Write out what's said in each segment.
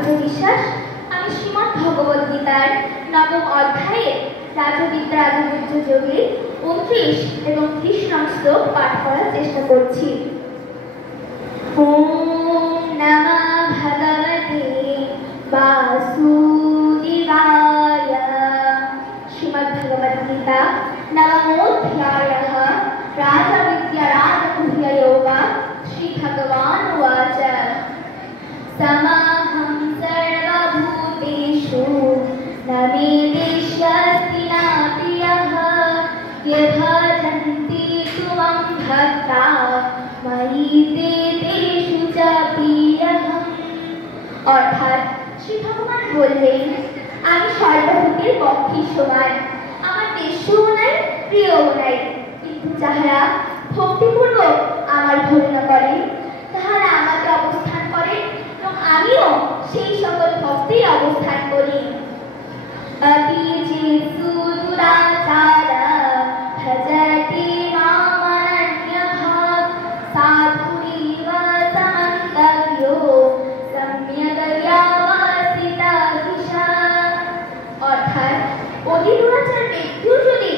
মাধুর্য বিশ্বাস। আমি শ্রীমদ্ ভগবদ গীতার নবম অধ্যায়ে রাজবিদ্যা রাজবুদ্ধ যোগে 29 এবং 30 নং শ্লোক পাঠ করার চেষ্টা করছি। ওম নমঃ ভগবতে বাসুদেবায়। শ্রীমদ্ ভগবদ গীতা নবমোऽধ্যায়ः রাজবিদ্যা রাজগুহ্য যোগः। শ্রী ভগবান উবাচ समहं सर्वभूतेषु न मे देशस्ति न प्रियः ये भजन्ति तु मम भक्ताः मयि ते तेषु च प्रियहम्। অর্থাৎ শ্রী ভগবান বললেন, আমি সর্বভূতের পক্ষে সমান, আমার দেশও নাই প্রিয়ও নাই, কিন্তু যাহারা ভক্তিপূর্বক আমার ভজনা করে তাহারা আমাকে অবস্থান করে এবং আমিও সেই সকল ভক্তেই অবস্থান করি। অপি চেতু দুরাচারা ভজতি মাম অনন্যভাব সাধুরেব সমন্তব্যো সম্যগ্যাবস্থিতা দিশা। অর্থাৎ অতি দুরাচার ব্যক্তিও যদি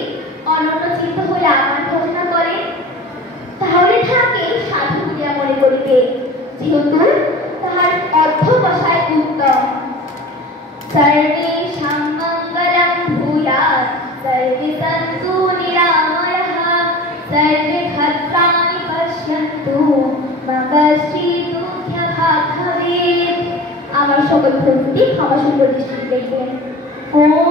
অনন্যচিত্ত হয়ে আমার ভজনা করে তাহলে তাহাকে সাধু বলিয়া মনে করিবে, যেহেতু তাহার অধ্যবসায় উত্তম। সর্বেষাং মঙ্গলং ভূয়াৎ সর্বে সন্তু নিরাময়াঃ সর্বে ভদ্রাণি পশ্যন্তু মা কশ্চিৎ দুঃখভাগ্ ভবেৎ। আমার সকল ভুলটি ক্ষমা সুন্দর দৃষ্টিতে দেখবেন। ওম